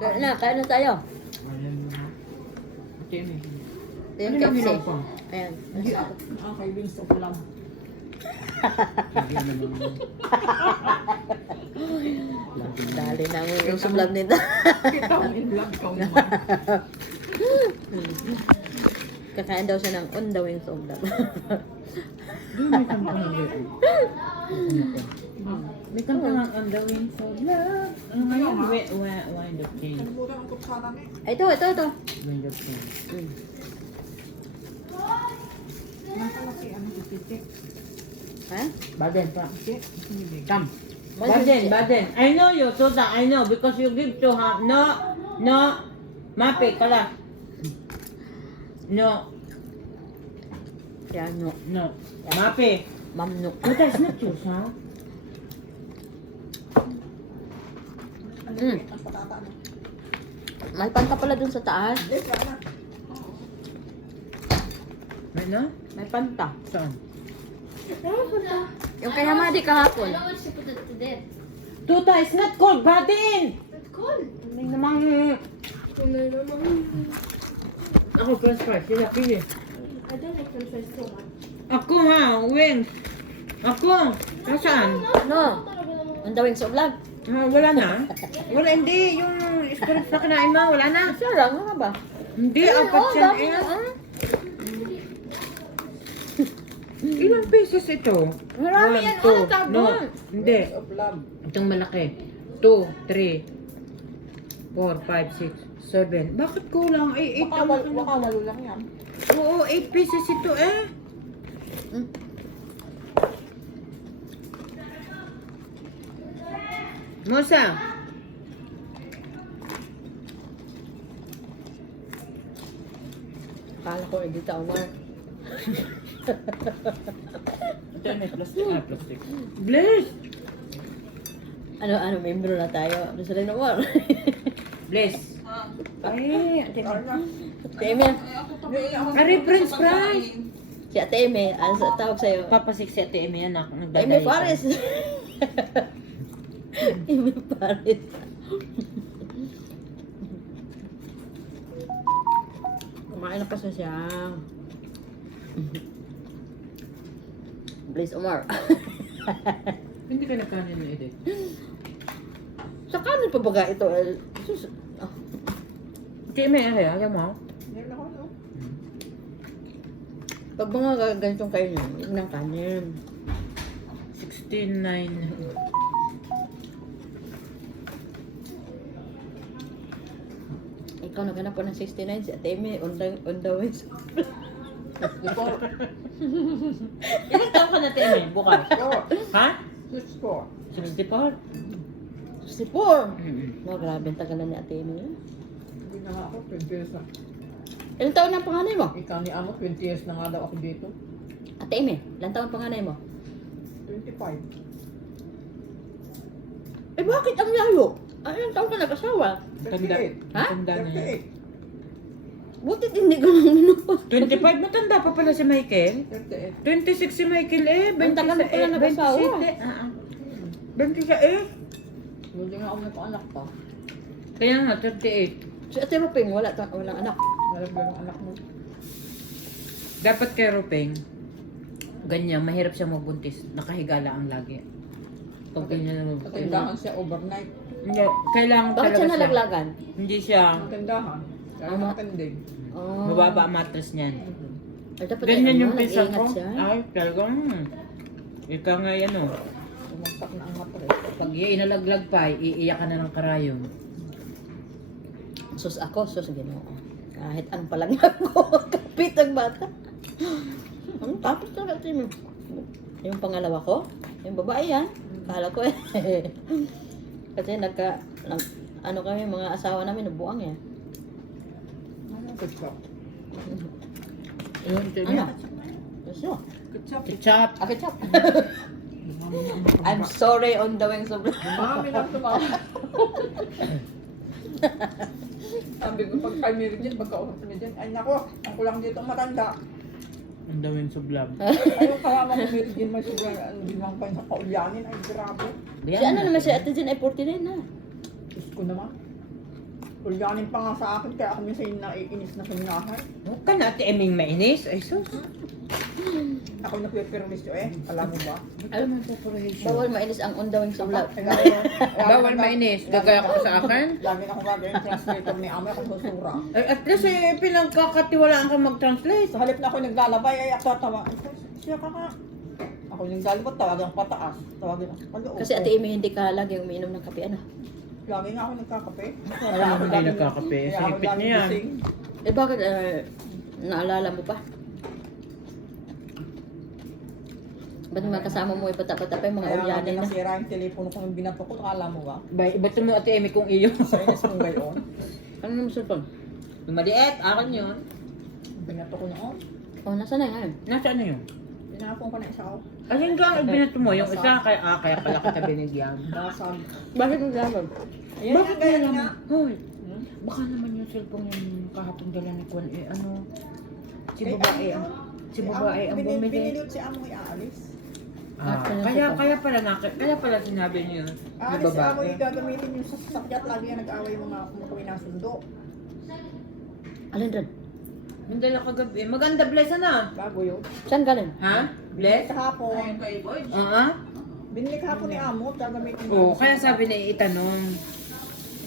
Kain na, kain na tayo. Ayan. Okay. Ito yung yung hilaw pa? Ayan. Hindi ako sa ulam. Hindi naman. Dali na mo yung sublab nito. Kita mo in vlog ka. Kakain daw siya ng on the wings sublab. Doon may kanta ng loob. May kanta ng on the wings of love. Ano nga yun? Wi- wi- Wind of change. Ito, ito, ito. Wind of change. Ha? Baden pa. Come. Baden? Baden. I know you, Tuta. I know because you give to her. No, no. Mape, kala. No, Yan, no. no. Mape. Mamnok. Tuta, it's not yours, ha? Mm. May panta pala dun sa taas. Kaya na. Ano? May panta. Saan? Yung kay Hamadi kahapon. Tuta, it's not cold. Baden! It's cold. May namang... Ako, french fries. Sila, pili. I don't like french fries so much. Ako ha, wings. Ako. Nasaan? No. On the wings sublab. Ah, wala na? Wala, hindi. Yung script na kinain mo, wala na. Siya lang, ano ba? Hindi, apat oo, yan. dami Eh. na, ah. Ilang pesos ito? Marami One, yan, two. ano, tabon. No, hindi. Itong malaki. Two, three, four, five, six, seven. Bakit kulang? Ay, eight. Baka, wal, baka walo lang yan. Oo, eight pieces ito eh. Mm. Musa. Akala ko hindi ta umar. Ito may plastic. Ah, plastic. Bless! Ano, ano, membro na tayo. Ano sa rin? Bless. Ay, ate Eme, Ari, french fries. si Ate Eme, ano sa tawag sa'yo? Papasik si ate Amy yan ako. Eme Nagdadali Pares. Eme Pares. Kumain na pa siya. Blaze Omar. Hindi ka nagkanin na edit. sa kanin pa baga ito? eh? Sus, ah, Ay, ayaw mo? Na pag mga ga- ganitong kainin, ng kanin. 16.9. Ikaw naghanap ko ng 69, si Ate Eme, on the, on the way. Before, Ilan taon ka na ate Amy? Bukas. Ha? Switch score. 64? 64! Mm-mm. No, grabe, ang tagal na ni Ate Eme. yun. Na nga ako, 20 years na. Ilang taon na ang panganay mo? Ikaw ni Amo, 20 years na nga daw ako dito. Ate Eme, ilang taon ang panganay mo? 25. Eh bakit ang layo? Ay, ilang taon ka nag-asawa? Tanda. 38. Ha? Tanda na yan. 38. Butit hindi ko nang minupos. 25, matanda pa pala si Michael. 38. 26 si Michael eh. Ang tagal mo pala 27, nag-asawa. 27. Ah, ah. 20 siya eh. Hindi nga ako nagpa-anak pa. Kaya nga, 38. Si Ate Ruping, wala ta, walang anak. Nalagyan ng anak mo. Dapat kay Rupeng, ganyan, mahirap siya magbuntis. Nakahiga lang lagi. Pag ganyan na Natindahan siya overnight. Hindi, kailangan Bakit talaga siya siya. nalaglagan? Hindi siya. Natindahan. Kaya Ama. natindig. Oh. Mababa ang mattress niyan. Ay, dapat Ganyan ay, yung ano, pisa nag-iingat ko. siya. Ay, talagang, ikaw nga yan o. Bumagsak na ang matres. Pag inalaglag pa, iiyak ka na ng karayom. Sus ako, sus ginoo. Kahit anong palangyan ko, kapit ang bata. Ano, tapos na Eme. Yung pangalawa ko, yung babae yan. Kala ko eh. Kasi nagka, nag, ano kami, mga asawa namin, nabuang yan. Ano? Ketchup. Ano? niya. Gusto? Ketchup. Ketchup. Ah, ketchup. I'm sorry on the wings of Dumami na tumama. Sabi ko pag kay Mary Jane, pagkausap niya dyan, ay nako, ang kulang dito matanda. Ang dawin sublab. Ayaw kasama ko Mary Jane, may sobrang ano, limang pa sa kaulyanin, ay grabe. Si ano naman si Ate Jen ay 49 na. Diyos ko naman. Ulyanin pa nga sa akin, kaya ako minsan yung naiinis na sinahan. Huwag ka na, ate Eming mainis. Ay, sus. Ako yung nagpipermisyo eh, alam mo ba? Alam mo sa operation. Bawal mainis ang undawing sa vlog. Bawal mainis. Gagaya ka pa sa akin. Lagi na akong gagawin yung translator ni Ame, ako susura. Ay, at least eh, pinagkakatiwalaan ka mag-translate. Sa halip na ako yung naglalabay, ay ako tatawa. Ay, Siya ka nga. Ako yung naglalabay, tawagan pataas. Tawagan ako. Paloob. Kasi ate Amy, hindi ka lagi umiinom ng kape, ano? Lagi nga ako nagkakape. Wala ako hindi nagkakape. Lagi niya yan. Eh bakit, eh, naalala mo pa? Ba't mga kasama mo ipata-pata pa yung mga Kaya nga ulyanin na? nasira yung telepono ko yung binato ko, akala mo ba? Bay, ibato mo ate Eming kung iyo. Sa inis mong gayon. Ano naman cellphone? Yung maliit, akin yun. Binato ko noon. Oh, nasa na yan? Nasaan na yun? Binapon ko na isa ko. Ayun ka, binato mo. Yung isa, kaya, ah, kaya pala kita binigyan. Basag. Bakit mo gano'n? Ayan Bakit nga, nga. naman? Hoy, Hmm? baka naman yung cellphone yung kahapon dala ni Kwan, eh, ano, si Eh, babae, ano ang, yun? si babae ang Binil- bumili. Binilot si Amoy aalis. Ah, kaya, kaya pala na, kaya pala sinabi niyo na Aalis si Amoy, babae. gagamitin yung sasakyan. Lagi yung nag-away yung mga kumakawi ng sundo. Alin rin? Yung dala kagabi, maganda, bless na. Bago yun. Saan galing? Ha? Bless? kahapon. Oo. Binili kahapon ni Amo, gagamitin niya. Oo, kaya sabi na itanong.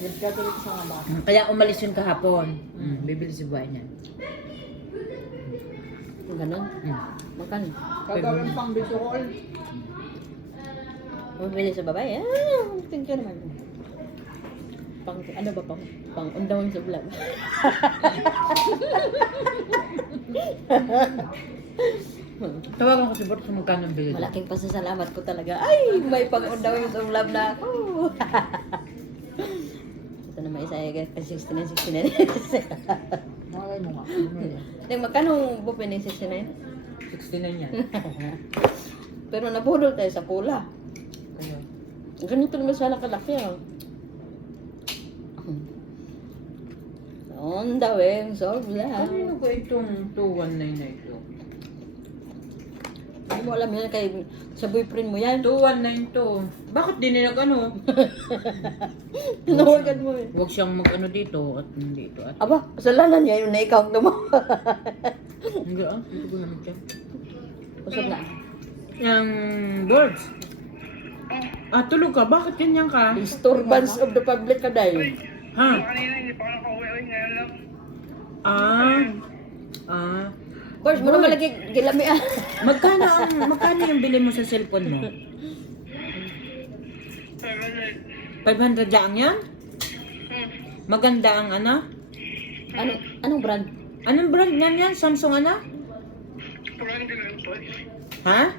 Gagawin ko sa mga bata. Kaya umalis yun kahapon. Mm, bibili si buhay niya. Yung ganon? Mm. Magkano? Gagawin pang video call. Bumili sa babae? Ah, tingin ka naman. Pang, ano ba, pang, pang undawang sa vlog. Tawagan ko si Bort kung magkano ang bili. Malaking pasasalamat ko talaga. Ay, may pang undawang sa vlog na ako. Isa ay 69, 69. Malay mo nga. Tingnan, magkano bupin ni 69? 69 yan. Pero nabulol tayo sa pula. Kayo. Ganito naman sana kalaki ah. On the wings of love. Kanino ko itong 219 na ito? Hindi mo alam yan kay sa boyfriend mo yan. 219 to. Bakit di nila ano? Tinawagan mo eh. Huwag siyang mag-ano dito at dito at Aba, kasalanan niya yun na ikaw ang gumawa. hindi ah. Dito ko naman siya. Usap na. Yung birds. Ah, tulog ka. Bakit ganyan ka? Disturbance of the public ka dahil. Ha? Ah. Ah. Course, mo naman lagi gilami ah. Magkano ang magkano yung bili mo sa cellphone mo? 500 lang yan? Maganda ang ano? Anong, anong brand? Anong brand yan yan? Samsung ano? Ha?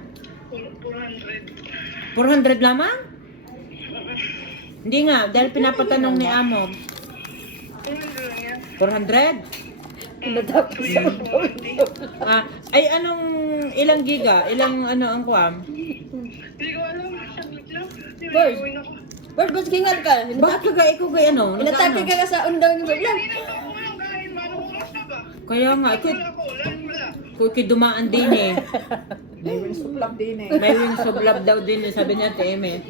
400 lamang? Hindi nga, dahil pinapatanong ni Amo. 400? Natapos sa Ah, ay anong ilang giga? Ilang ano ang kuam? Boys, Boys, ba't kingal ka? Bakit ka ga ikaw gay ano? Inatake ka ka sa undang yung vlog. Kaya nga, ikaw, ikaw ikaw dumaan din eh. May wings of love din eh. May wings of love daw din eh, sabi niya Teme.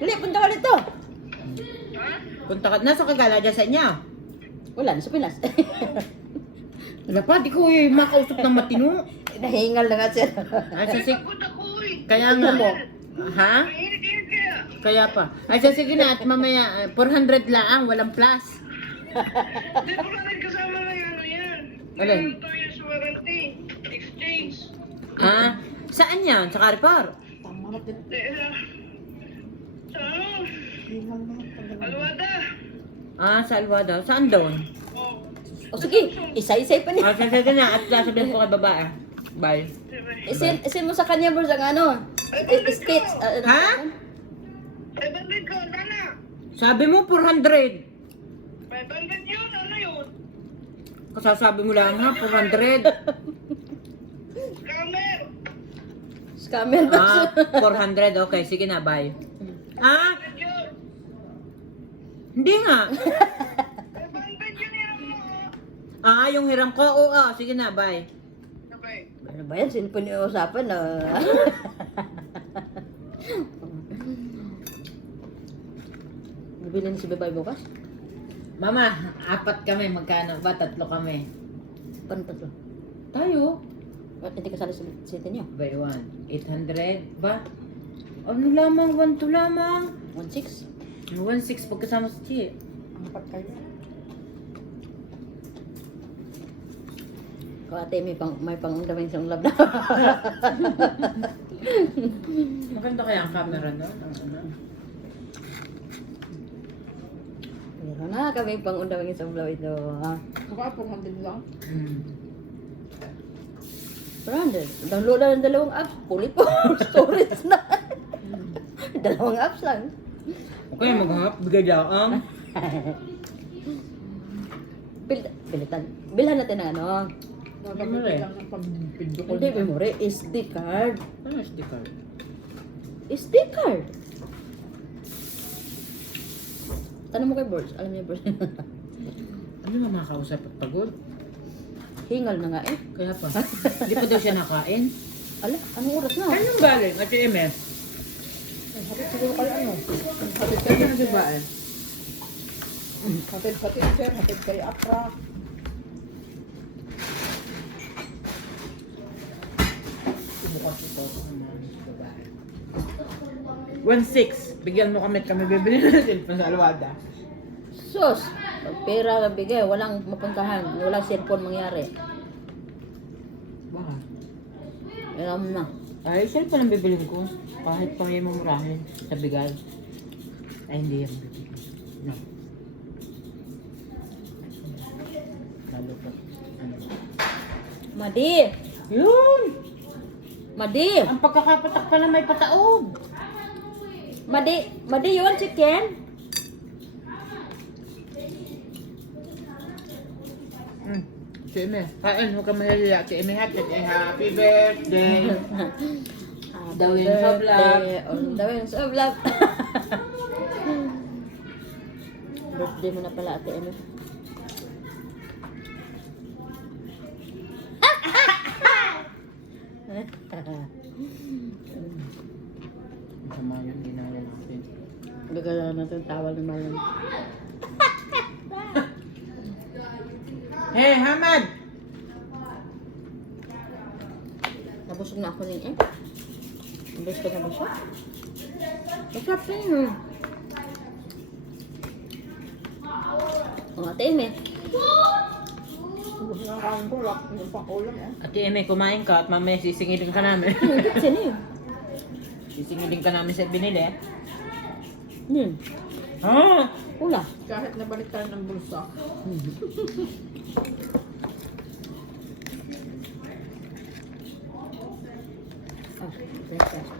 Hindi, punta ka dito. Punta ka, nasa kagala dyan sa inyo? Wala, sa Pinas. Wala pa, di ko eh, makausap ng matino. Nahingal na nga siya. Ay, sa sig- Kaya nga mo. Ha? Kaya pa. Ay, sa sige na, at mamaya, eh, 400 lang, walang plus. Hindi ko lang kasama na yan, ano yan. Alin? Meron two years warranty. Exchange. Ah, saan yan? Sa Carrefour? Tama na din. Hindi, sa... Sa ano? Hingal na. Alwada. Ah, sa Alwada. Saan doon? O sige, isa-isay pa niya. Ah, sa sige na, at sasabihin ko kay babae. Bye. diba? Isin, isin mo sa kanya bro sa ano? I- Stitch. ah, ano? Ha? 500 ko, sana. Sabi mo 400. 500 yun, ano yun? Kasasabi mo lang ha, 400. Scammer. Scammer daw Ah, siya. 400. Okay, sige na, bye. Ah, Yun. hindi nga. 500 yun yan mo. Ah, yung hiram ko. Oo, ah, sige na, bye. Okay. Ano ba yan? Cellphone yung usapan na. Bibili na si Bebay bukas? Mama, apat kami. Magkano ba? Tatlo kami. Paano tatlo? Tayo. Ba't hindi kasali sa city niyo? By one. 800 ba? Ano lamang? 1 to lamang. 1.6? 1.6 pagkasama sa Chi. Apat kayo. Kung ate may pang may pangundaming sa lab na. Maganda kaya ang camera no? Ano? Meron na kami pangundaming sa lab ito. Ha? Mukha po handin lang. Mm. Brandon, download na ng dalawang apps. Pulit po. Storage na. dalawang apps lang. Okay, maghahap. Bigay daw ang. Bil bilitan. Bilhan natin ng ano. Gagamitin lang ng pagpindukol. Hindi, memory. SD card. Ano SD card? SD card. Tanong mo kay Borge. Alam niya, Borge. Ano na makakausap at pagod? Hingal na nga eh. Kaya pa. Hindi pa daw siya nakain. Ala, anong oras na? Anong galing? At yung MS? Hatid siguro kayo ano. Hatid kayo Ano di ba eh? Hatid teacher, hatid kay Akra. Subukan ito. 1.6. Bigyan mo kami kami bibili ng cellphone sa Alwada. Sus! Pag pera ka bigay, walang mapuntahan. Walang cellphone mangyari. Bakit? Alam mo na. Ay, cellphone ang bibilin ko. Kahit pa may mamurahin sa bigay. Ay, hindi yan bibili. No. Lalo pa. Ano? Madi! Yun! Madi! Ang pagkakapatak pa na may pataog. Madi! Madi yun, chicken? Mm. Si Eme, kain, huwag ka mahihiya. Si Eme, happy, happy birthday. Dawin sa vlog. birthday, On dawin sa vlog. birthday mo na pala, ate Eme. Masama yun, ginala natin. Gagala natin tawal ni Marlon. Hey, Hamad! Nabusog na ako din eh. Nabusog ka na ba siya? Masarap na yun. O, ate Eme. Hindi eh. Ate Eme, kumain ka at mamaya sisingilin ka namin. Kasi na yun. Sisingilin ka namin sa binili. Hmm. Ah! Ula. Kahit nabalik tayo ng bulsa. Ah, breakfast.